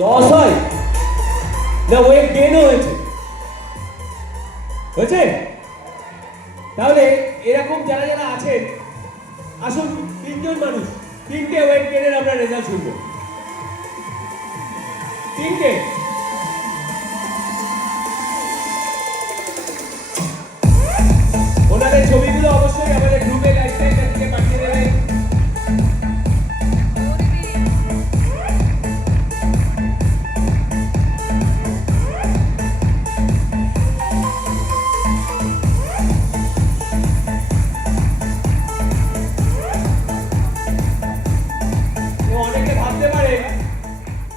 Loss হয় না wait গেইনও হয়েছে? তাহলে এরকম যারা যারা আছেন আসুন, তিনজন মানুষ, তিনটে ওয়েট গেইনের আমরা রেজাল্ট শুনবো। তিনটে ওনাদের ছবিগুলো অবশ্যই আমাদের গ্রুপে লাইফস্টাইলটা থেকে পাঠিয়ে দেবেন। অনেকে ভাবতে পারে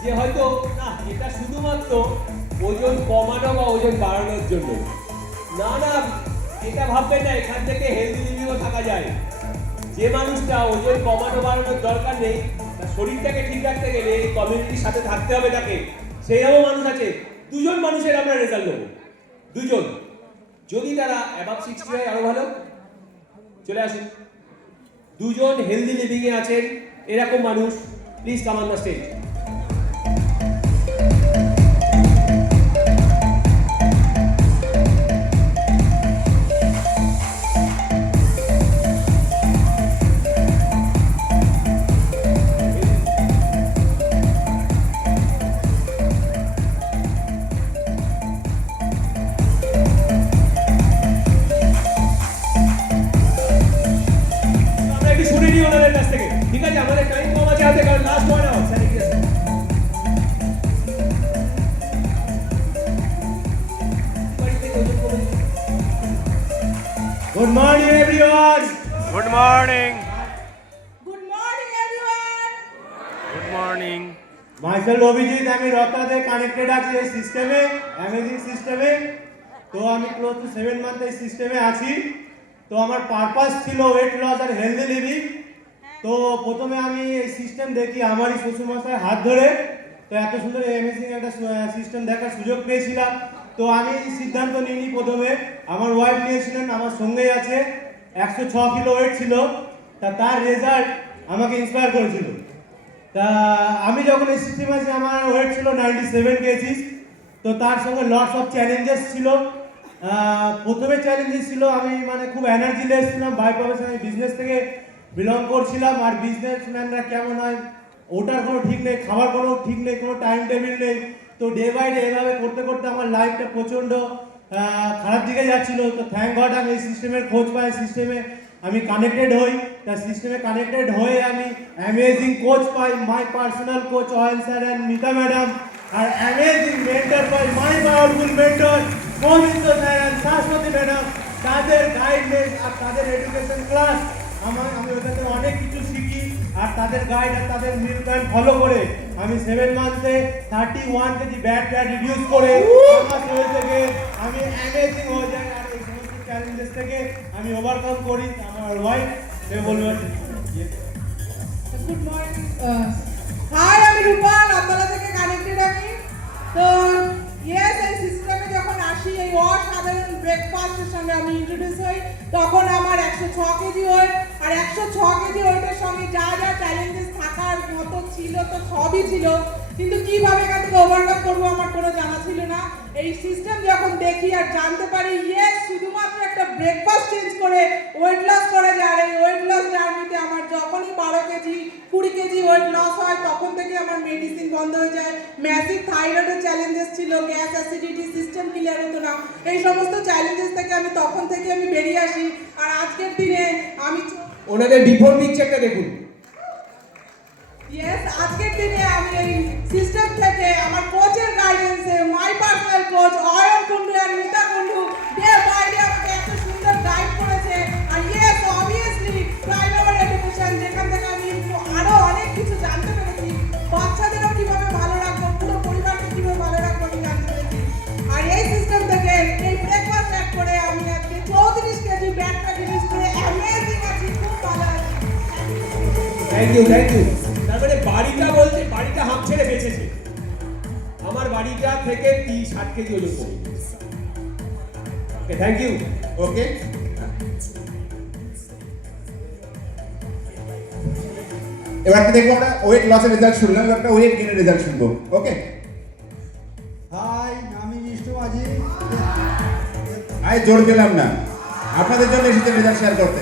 যে হয়তো না, এটা শুধুমাত্র ওজন কমানো বা ওজন বাড়ানোর জন্য। না না, এটা ভাববেন না, এখান থেকে হেলদি লিভিংও থাকা যায়। যে মানুষটা ওজন কমানো বাড়ানোর দরকার নেই, তার শরীরটাকে ঠিক রাখতে গেলে এই কমিউনিটির সাথে থাকতে হবে তাকে, সেইরকম মানুষ আছে। দুজন মানুষের আমরা রেজাল্ট নেবো, দুজন। যদি তারা অ্যাবাভ 60 হয় আরো ভালো, চলে আসুন। দুজন হেলদি লিভিং এ আছেন এরকম মানুষ, please come on the stage. ওনাদের কাছ থেকে, ঠিক আছে? আমাদের টাইম কম আছে হাতে, কারণ last 1 hour. Good morning everyone. Good morning. Good morning everyone. Good morning. Myself Abhijit, আমি রত্নাতে কানেক্টেড আছি এই সিস্টেমে, অ্যামেজিং সিস্টেমে। তো আমি ক্লোজ টু 7 মান্থ এই সিস্টেমে আছি। তো আমার পারপাস ছিল ওয়েট লস আর হেলদি লিভিং। তো প্রথমে আমি এই সিস্টেম দেখি আমারই শ্বশুরমশাই হাত ধরে। তো এত সুন্দর অ্যামেজিং একটা সিস্টেম দেখার সুযোগ পেয়েছিলাম। তো আমি সিদ্ধান্ত নিইনি প্রথমে, আমার ওয়াইফ নিয়েছিলেন, আমার সঙ্গেই আছে। 106 কিলো ওয়েট ছিল। তার রেজাল্ট আমাকে ইন্সপায়ার করেছিল। তা আমি যখন এই সিস্টেমে আছি আমার ওয়েট ছিল 97 কেজি। তো তার সঙ্গে লটস অফ চ্যালেঞ্জেস ছিল। প্রথমে চ্যালেঞ্জেস ছিল আমি খুব এনার্জি লেস ছিলাম। বাই প্রফেশন আমি বিজনেস থেকে বিলং করছিলাম। আর বিজনেসম্যানরা কেমন হয় ওটার কোনো ঠিক নেই, খাবার কোনো ঠিক নেই, কোনো টাইম টেবিল নেই। তো ডে বাই ডে এভাবে করতে করতে আমার লাইফটা প্রচণ্ড খারাপ দিকে যাচ্ছিল। তো থ্যাংক গড আমি এই সিস্টেমের খোঁজ পাই, সিস্টেমে আমি কানেক্টেড হই। তার সিস্টেমে কানেক্টেড হয়ে আমি অ্যামেজিং কোচ পাই, my personal coach Ayan sir and Mita madam. আর অ্যামেজিং মেন্টর পাই, my powerful mentor Gobinda sir and Shashwati madam. তাদের গাইডলাইন আর তাদের এডুকেশন ক্লাস আমি ওখান থেকে অনেক কিছু শিখি। আর তাদের গাইড আর তাদের মিল প্ল্যান ফলো করে আমি 7 মান্থে 31 কেজি ব্যাড রিডিউস করে আমার শরীর থেকে আমি অ্যামেজিং হয়ে যাই। আর এই সমস্ত চ্যালেঞ্জেস থেকে আমি ওভারকাম করি। আমার ওয়াইফ সে বলবে গুড মর্নিং। হাই, আমি রূপা, রাততলা থেকে কানেক্টেড আমি। তো ইয়েস, এই সিস্টেমে যখন আসি এই অসাধারণ ব্রেকফাস্টের সঙ্গে আমি ইন্ট্রোডিউস হই, তখন আমার 106 কেজি ওয়েট। আর 106 কেজি ওয়েটের সঙ্গে যা যা চ্যালেঞ্জেস থাকার মতো ছিল তো সবই ছিল, কিন্তু কিভাবে এখান থেকে ওভারকাম করবো আমার কোনো জানা ছিল না। এই সিস্টেম যখন দেখি আর জানতে পারি ইয়েস, শুধুমাত্র একটা ব্রেকফাস্ট চেঞ্জ করে ওয়েট লস করা যায়। আর এই ওয়েট লস জার্নিতে আমার যখনই 12 কেজি 20 কেজি ওয়েট লস হয় তখন থেকে আমার মেডিসিন বন্ধ হয়ে যায়। ম্যাসিভ থাইরয়েডের চ্যালেঞ্জেস ছিল, গ্যাস অ্যাসিডিটি, সিস্টেম ক্লিয়ার হতো না। এই সমস্ত চ্যালেঞ্জেস থেকে আমি তখন থেকে আমি বেরিয়ে আসি। আর আজকের দিনে আমি ওনাদের বিফোর পিকচারটা দেখুন। ইয়েস, আজকের দিনে আমি এই সিস্টেম থেকে আমার কোচের গাইডেন্সে, my personal coach Ayan Kundu আর Mita Kundu day by day আমাকে এত সুন্দর গাইড করেছে। আর yes, obviously climb our education, যেখান থেকে আমি আরো অনেক কিছু জানতে পেরেছি। বাচ্চাদেরও কিভাবে ভালো রাখবো, পুরো পরিবারকে কিভাবে ভালো রাখবো আমি জানতে পেরেছি। আর এই সিস্টেম থেকে এই ব্রেকফাস্ট অ্যাড করে আমি আজকে 34 কেজি ব্যাড ফ্যাট রিডিউস করে অ্যামেজিং আছি, খুব ভালো আছি। Thank you, thank you. তারপরে বাড়িটা বলতে বাড়িটা হাঁপ ছেড়ে বেঁচেছে। আমার বাড়িটা থেকে 60 কেজি ওজন কমে। ওকে, থ্যাংক ইউ। ওকে। এবার দেখবো আমরা ওয়েট লসের রেজাল্ট শুনলাম, এবার একটা ওয়েট গেইনের রেজাল্ট শুনবো। ওকে, হাই আমি মিষ্টু মাঝি। আই জোর পেলাম না, আপনাদের জন্য এসেছে রেজাল্ট শেয়ার করতে।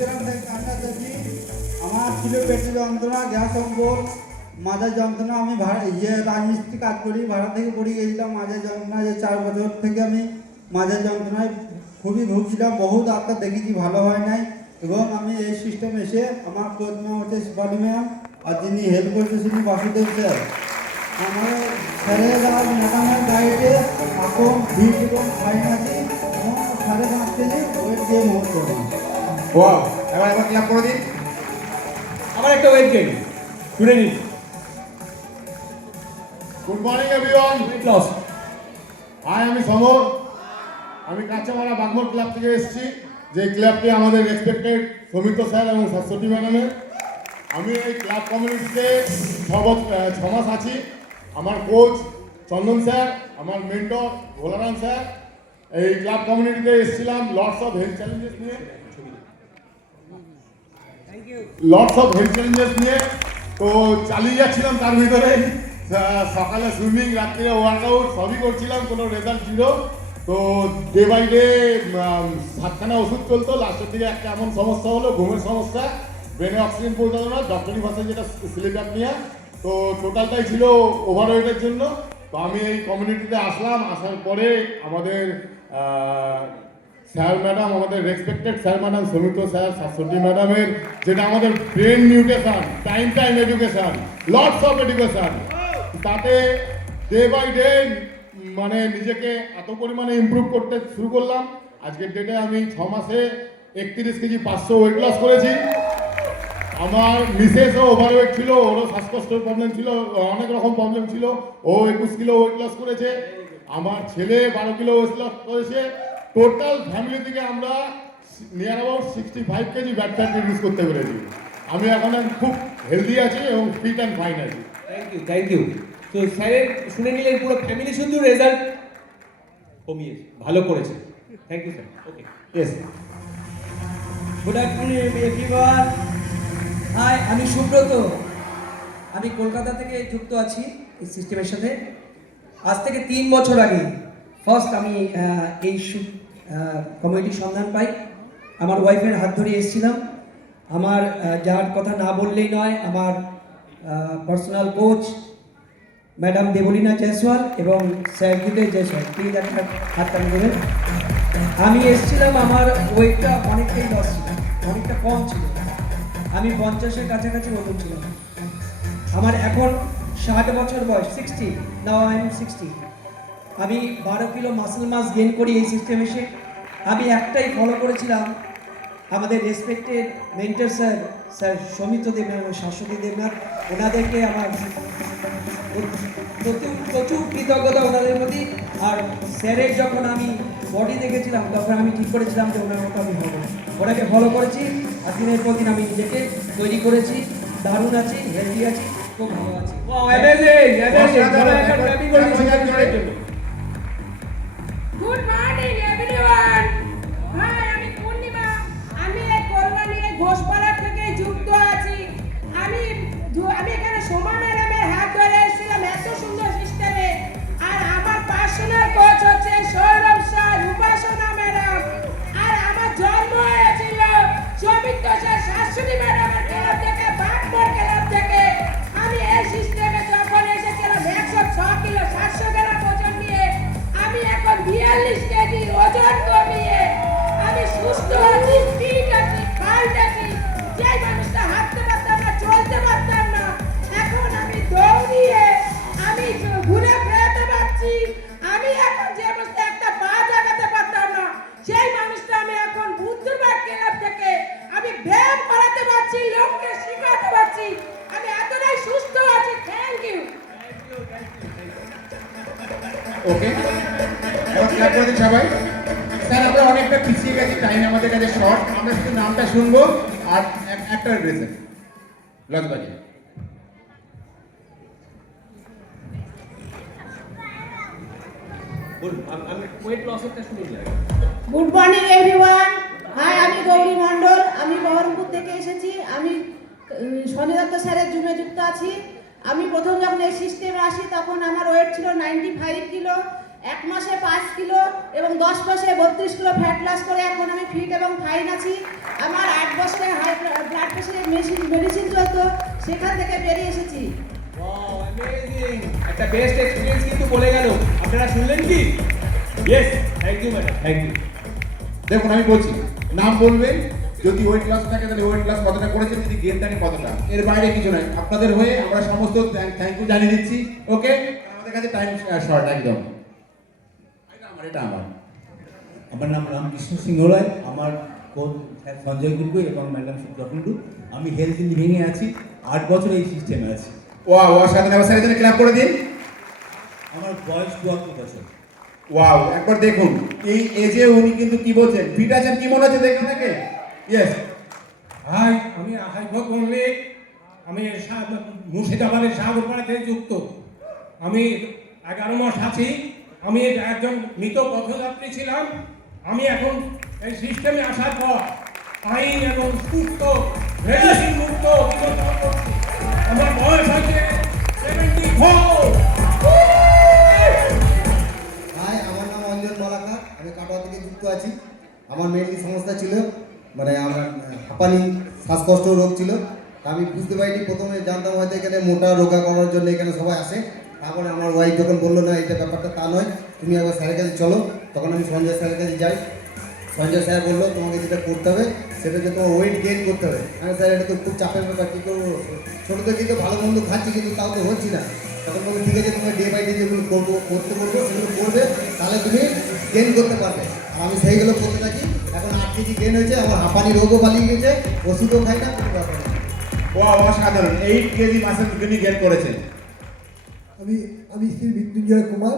গ্রাম থেকে কান্না চাচ্ছি। আমার ছিল পেটের যন্ত্রণা, গ্যাস অম্বল, মাজার যন্ত্রণা। আমি রাজমিস্ত্রি কাজ করি, ভাড়া থেকে পড়ে গেছিলাম মাজার যন্ত্রণা। যে 4 বছর থেকে আমি মাজার যন্ত্রণায় খুবই ভুগছিলাম, বহু ডাক্তার দেখেছি, ভালো হয় নাই। এবং আমি এই সিস্টেম এসে, আমার কোচ নাম হচ্ছে শিবানী ম্যাম, আর যিনি হেল্প করছে তিনি বাসুদেব স্যার। আমার স্যারের আর ম্যাডামের গাইডে এখন ফিট এবং ফাইন আছে এবং 5.5 কেজি ওয়েট গেইন হচ্ছে। ওয়াও, এবার ক্লাব করে দিন। আবার একটা ওয়েট গেইন শুনে নিন। Good morning everyone. Weight loss. Hi, আমি সমর। আমি কাঁচামারা বাগমোড় ক্লাব থেকে এসেছি, যে ক্লাবটি আমাদের রেসপেক্টেড সৌমিত্র স্যার এবং শাশ্বতী ম্যাডামের। আমি এই ক্লাব কমিউনিটিতে 6 মাস আছি। আমার কোচ চন্দন স্যার, আমার মেন্টর ভোলারাম স্যার। এই ক্লাব কমিউনিটিতে এসেছিলাম লটস অফ হেলথ চ্যালেঞ্জেস নিয়ে, তো চালিয়ে যাচ্ছিলাম। তার ভিতরে সকালে সুইমিং, রাত্রে ওয়ার্কআউট সবই করছিলাম, কোনো রেজাল্ট ছিল। তো ডে বাই ডে 7খানা ওষুধ চলতো। লাস্টের দিকে একটা এমন সমস্যা হলো, ঘুমের সমস্যা, ব্রেনে অক্সিজেন পৌঁছাতো না, ডক্টরি ভাষায় যেটা স্লিপ অ্যাপনিয়া। তো টোটালটাই ছিল ওভারওয়েটের জন্য। তো আমি এই কমিউনিটিতে আসলাম। আসার পরে আমাদের স্যার ম্যাডাম, আমাদের respected sir madam Soumitra sir, Shashwati ম্যাডামের, যেটা আমাদের brain nutrition, time education, lots of education, তাতে ডে বাই ডে মানে নিজেকে এত পরিমাণে ইমপ্রুভ করতে শুরু করলাম। আজকের ডেটে আমি 6 মাসে 31 কেজি 500 ওয়েট লস করেছি। আমার মিসেসও ওভারওয়েট ছিল, ওরও শ্বাসকষ্টের প্রবলেম ছিল, অনেক রকম প্রবলেম ছিল। ও 21 কিলো ওয়েট লস করেছে। আমার ছেলে 12 কিলো ওয়েট লস করেছে। টোটাল ফ্যামিলি থেকে আমরা near about 65 KG bad fat reduce করতে পেরেছি। আমি এখন খুব হেলদি আছি এবং ফিট অ্যান্ড ফাইন আছি। Thank you. তো স্যারের শুনে নিলেন, পুরো ফ্যামিলি শুধু রেজাল্ট কমিয়েছে, ভালো করেছে। Thank you sir. Okay, yes, good afternoon everyone. Hi, আমি সুব্রত। আমি কলকাতা থেকে যুক্ত আছি এই সিস্টেমের সাথে। আজ থেকে 3 বছর আগে ফার্স্ট আমি এই কমিউনিটির সন্ধান পাই। আমার ওয়াইফের হাত ধরে এসেছিলাম। আমার যার কথা না বললেই নয়, আমার personal coach madam Deblina Jaiswal এবং স্যার হৃদয় জয়সওয়াল, প্লিজ একটা হাত টান দেবেন। আমি এসেছিলাম, আমার ওয়েটটা অনেকটাই লস ছিল, অনেকটা কম ছিল। আমি 50-এর কাছাকাছি ওজন ছিলাম। আমার এখন 60 বছর বয়স, 60, নাও আই এম 60। আমি 12 কিলো মাসেল মাস গেইন করি এই সিস্টেম এসে। আমি একটাই ফলো করেছিলাম, আমাদের respected mentor sir Soumitra Debnath এবং শাশ্বতী দেবনাথ, ওনাদেরকে আমার প্রচুর কৃতজ্ঞতা ওনাদের প্রতি। আর স্যারের যখন আমি বডি দেখেছিলাম, তখন আমি ঠিক করেছিলাম যে ওনার মতো আমি হবো। ওনাকে ফলো করেছি, আর দিনের পর দিন আমি নিজেকে তৈরি করেছি। দারুণ আছি, হেলদি আছি, খুব ভালো আছি। Good morning everyone. হাই, আমি পূর্ণিমা। আমি এই কল্যাণী ঘোষপাড়া থেকে যুক্ত আছি। আমি এখানে সোমা ম্যাডামের হাত ধরে এসেছিলাম এত সুন্দর সিস্টেমে। আর আমার পার্সোনাল কোচ হচ্ছে সৌরভ স্যার, উপাসনা ম্যাডাম। আর আমার জন্ম হয়েছিল সৌমিত্র স্যার, শাশ্বতী ম্যাডামের ক্লাব থেকে, বাগমোড় ক্লাব থেকে। আমি এই সিস্টেমে যখন এসেছিলাম 106 কিলো 700 গ্রাম ওজন নিয়ে, আমি এখন 42 কেজি ওজন কমিয়ে আমি সুস্থ আছি, ফিট আছি, ফাইট আছি। যে মানুষটা হাঁটতে পারতাম না, চলতে পারতাম না, এখন আমি দৌড়িয়ে আমি ঘুরে বেড়াতে পারছি। আমি এখন যে অবস্থা একটা পা জাগাতে পারতাম না, সেই মানুষটা আমি এখন বুদ্ধবাগ ক্লাব থেকে আমি ব্যায়াম করাতে পারছি, লোককে শেখাতে পারছি। আমি এতটাই সুস্থ আছি। Thank you. ওকে, এবার ক্লাব করে দিন সবাই। স্যার, আমরা অনেকটা পিছিয়ে গেছি, টাইম আমাদের কাছে শর্ট। আমরা শুধু নামটা শুনবো আর একটা রেজাল্ট লজ বাজে। বলুন, আমি ওয়েট লসেরটা শুনে নিলাম। Good morning everyone. হাই, আমি গৌরী মণ্ডল। আমি বহরমপুর থেকে এসেছি। আমি সঞ্জয় দত্ত স্যারের জুমে যুক্ত আছি। আমি প্রথম যখন এই সিস্টেমে আসি তখন আমার ওয়েট ছিল 95 কিলো, 1 মাসে 5 কিলো এবং 10 মাসে 32 কিলো ফ্যাট লস করে এখন আমি ফিট এবং ফাইন আছি। আমার 8 বছরে হাই ব্লাড প্রেশারের মেডিসিন চলতো, সেখান থেকে বেরিয়ে এসেছি। Wow, amazing! একটা বেস্ট এক্সপেরিয়েন্স কিন্তু বলে গেল। আপনারা শুনলেন কি? Yes, thank you madam, thank you. দেখুন আমি বলছি, নাম বলবেন, যদি ওয়েট লস থাকে তাহলে ওয়েট লস কতটা করেছেন, যদি গেন থাকে কতটা, এর বাইরে কিছু নয়। আপনাদের হয়ে আমরা সমস্ত থ্যাংক ইউ জানিয়ে দিচ্ছি। ওকে, আমাদের কাছে টাইম শর্ট একদম। এটা আমার আমার নাম রামকৃষ্ণ সিংহ রায়, আমার কোচ স্যার সঞ্জয় কুন্ডু এবং ম্যাডাম শুক্লা কুন্ডু। আমি হেলথ লিভিংয়ে আছি, 8 বছর এই সিস্টেমে আছি। ওয়াও, অসাধারণ! আবার স্যারের জন্য ক্ল্যাপ করে দিন। আমার বয়স 72 বছর। ওয়াও, একবার দেখুন এই এজে উনি কিন্তু কি বলছেন, ফিট আছেন, কি মনে হচ্ছে দেখুন নাকি? ইয়েস। হাই, আমি হাইভক মল্লিক। আমি মুর্শিদাবাদের শাহপুরপাড়া থেকে যুক্ত। আমি 11 মাস আছি। আমি একজন মৃত পথযাত্রী ছিলাম। আমি এখন এই সিস্টেমে আসার পর আইন এবং সুস্থ মেডিসিন মুক্ত জীবনযাপন করছি। আমার বয়স হচ্ছে 74। হাই, আমার নাম অঞ্জন মালাকার, আমি কাটোয়া থেকে যুক্ত আছি। আমার মেনলি সমস্যা ছিল মানে আমার হাঁপানি, শ্বাসকষ্ট রোগ ছিল। আমি বুঝতে পারিনি, প্রথমে জানতাম হয়তো এখানে মোটা রোগা করার জন্য এখানে সবাই আসে। তারপরে আমার ওয়াইফ যখন বললো না এটা ব্যাপারটা তা নয়, তুমি একবার স্যারের কাছে চলো, তখন আমি সঞ্জয় স্যারের কাছে যাই। সঞ্জয় স্যার বললো তোমাকে যেটা করতে হবে সেটা হচ্ছে তোমার ওয়েট গেইন করতে হবে। আমি স্যার এটা তো খুব চাপের ব্যাপার, কী করবো, ছোটো থেকে কিন্তু ভালো মন্দ খাচ্ছি কিন্তু তাও তো হচ্ছি না। তখন বলবো ঠিক আছে, তোমার ডে বাই ডে যেগুলো করতে বলবো সেগুলো করবে, তাহলে তুমি গেইন করতে পারবে। আর আমি সেইগুলো করতে থাকি। এখন 8 কেজি গেইন হয়েছে, আমার হাঁপানি রোগও পালিয়ে গেছে, ওষুধও খাই না, কোনো ব্যাপার নেই। ওয়াও, অসাধারণ! 8 কেজি মাসের তিনি গেন করেছেন। আমি শ্রী মৃত্যুঞ্জয় কুমার।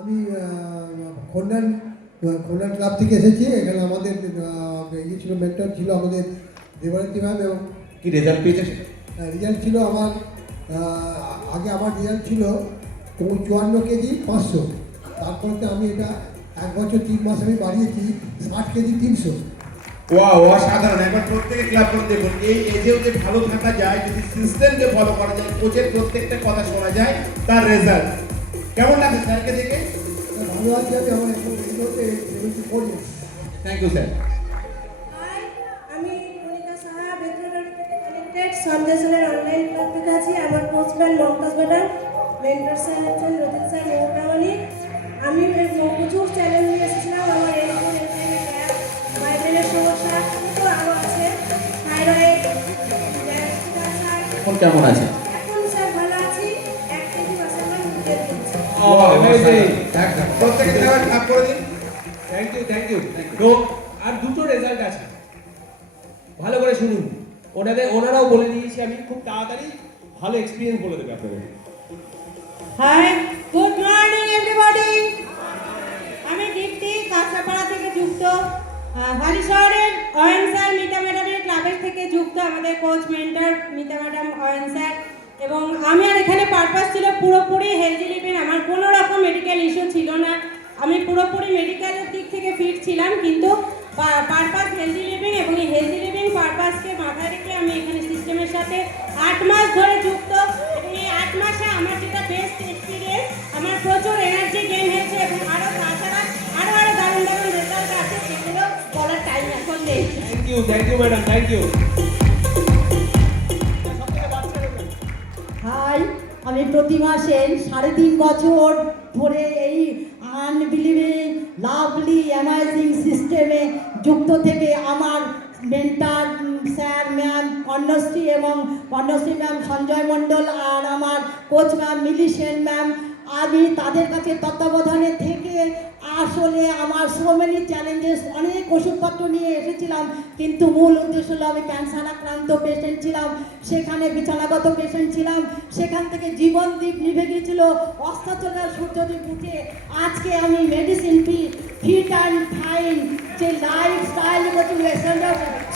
আমি খন্ডান ক্লাব থেকে এসেছি। এখানে আমাদের ইয়ে ছিল, মেন্টর ছিল আমাদের দেবারতী ম্যাম, এবং কি রেজাল্ট পেয়েছে? রেজাল্ট ছিল আমার আগে আমার রেজাল্ট ছিল 54 কেজি 500। তারপরে আমি এটা 1 বছর 3 মাস আমি বাড়িয়েছি 60 কেজি 300। ওয়াও, অসাধারণ! একবার প্রত্যেকে ক্লাব করে দেখুন। এই এজেও যে ভালো থাকা যায়, যদি সিস্টেমকে ফলো করা যায়, কোচের প্রত্যেকটা কথা শোনা যায়, তার রেজাল্ট কেমন লাগে স্যারকে দেখে? ভালো আছি আমি, আমার এখন রেগুলোতে 74 years। Thank you sir. Hi, আমি মনিকা সাহা, বেথুনবাড়ি থেকে কানেক্টেড। সঞ্জয় স্যারের অনলাইন ক্লাব থেকে আছি। আমার coachman Momtaz madam, mentor sir হচ্ছেন রতিন স্যার, মৌটামণি। আমি প্রচুর চ্যালেঞ্জ নিয়ে এসেছিলাম। আমার এরকম মাইগ্রেনের সমস্যা তো আরও আছে, থাইরয়েড, এখন কেমন আছে? এখন স্যার ভালো আছি। 1 কেজি মাসের মান উঠে দিচ্ছি। অ্যামেজিং! একদম প্রত্যেকে ক্লাব করে দিন। Thank you, thank you. তো আর দুটো রেজাল্ট আছে, ভালো করে শুনুন। ওনারাও বলে দিয়েছি আমি, খুব তাড়াতাড়ি ভালো এক্সপিরিয়েন্স বলে দেবে আপনাদের। Hi, good morning everybody. আমি দীপ্তি, কাঁচরাপাড়া থেকে যুক্ত। হালিশহরের অয়ন স্যার, মিতা ম্যাডামের ক্লাবের থেকে যুক্ত, আমাদের coach mentor Mita madam, Ayan sir. এবং আমার এখানে পারপাস ছিল পুরোপুরি হেলদি লিভিং। আমার কোনো রকম মেডিকেল ইস্যু ছিল না। আমি পুরোপুরি মেডিকেলের দিক থেকে ফিট ছিলাম, কিন্তু পারপাস হেলদি লিভিং, এবং এই হেলদি লিভিং পারপাসকে মাথায় রেখে আমি এখানে সিস্টেমের সাথে 8 মাস ধরে যুক্ত। এবং এই 8 মাসে আমার যেটা বেস্ট এক্সপিরিয়েন্স, আমার প্রচুর এনার্জি গেইন হয়েছে এবং আরও তাছাড়া আরও দারুণ দারুণ রেজাল্ট আছে, সেগুলো বলার টাইম এখন নেই। Thank you madam, thank you. Hi, আমি প্রতিমা সেন। 3.5 বছর ধরে এই আনবিলিভিং লাভলি অ্যামাজিং সিস্টেমে যুক্ত থেকে আমার মেন্টার স্যার ম্যাম কর্ণশ্রী এবং কর্ণশ্রী ম্যাম সঞ্জয় মণ্ডল, আর আমার কোচ ম্যাম মিলি সেন ম্যাম, আমি তাদের কাছে তত্ত্বাবধানে থেকে আসলে আমার সো মেনি চ্যালেঞ্জেস, অনেক ওষুধপত্র নিয়ে এসেছিলাম, কিন্তু মূল উদ্দেশ্য হলো আমি ক্যান্সার আক্রান্ত পেশেন্ট ছিলাম, সেখানে বিছানাগত পেশেন্ট ছিলাম, সেখান থেকে জীবন দ্বীপ নিভে গিয়েছিল, অস্তাচলার সূর্যদ্বীপ উঠে আজকে আমি মেডিসিন ফিট অ্যান্ড ফাইন যে লাইফস্টাইল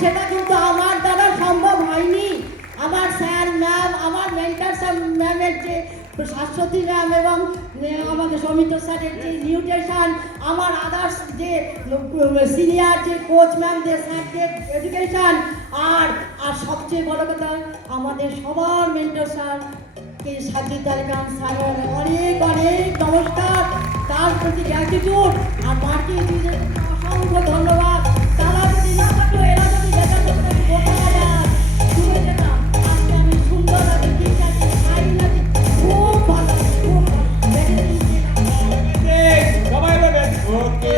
সেটা কিন্তু আমার দ্বারা সম্ভব হয়নি। আমার স্যার ম্যাম, আমার মেন্টার ম্যামের যে শাশ্বতী ম্যাম এবং আমাদের সৌমিত্র স্যারের যে নিউট্রিশন, আমার আদার্স যে সিনিয়র যে কোচ ম্যামদের স্যারদের এডুকেশন, আর সবচেয়ে বড় কথা আমাদের সবার mentor sir Sajid Ali Khan sir, অনেক অনেক নমস্কার, তার প্রতি গ্র্যাটিটিউড। আর মার্কিং অসংখ্য ধন্যবাদ। তারা যদি না থাকতো, এরা যদি দেখা করতে ডুবে যেতাম। আজকে আমি সুন্দর আছে, ঠিক আছে, ফাইন আছে, খুব ভালো, খুব ভালো। সবাই বলবেন ওকে।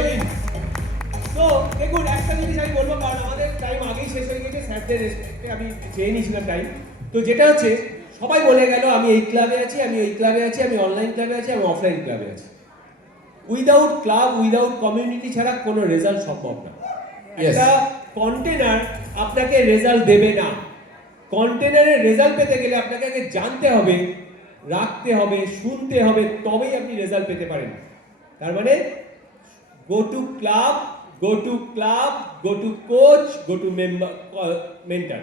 তো দেখুন, একটা জিনিস আমি বলবো, কারণ আমাদের টাইম আগেই শেষ হয়ে গেছে, স্যারদের রেসপেক্টে আমি চেয়ে নিয়েছিলাম টাইম। তো যেটা হচ্ছে, সবাই বলে গেল আমি এই ক্লাবে আছি, আমি ওই ক্লাবে আছি, আমি অনলাইন ক্লাবে আছি, আমি অফলাইন ক্লাবে আছি। উইদাউট ক্লাব, উইদাউট কমিউনিটি ছাড়া কোনো রেজাল্ট সম্ভব না। একটা কন্টেনার আপনাকে রেজাল্ট দেবে না। কন্টেনারের রেজাল্ট পেতে গেলে আপনাকে আগে জানতে হবে, রাখতে হবে, শুনতে হবে, তবেই আপনি রেজাল্ট পেতে পারেন। তার মানে go to club, go to club, go to coach, go to mentor.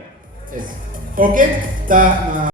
Okay, তা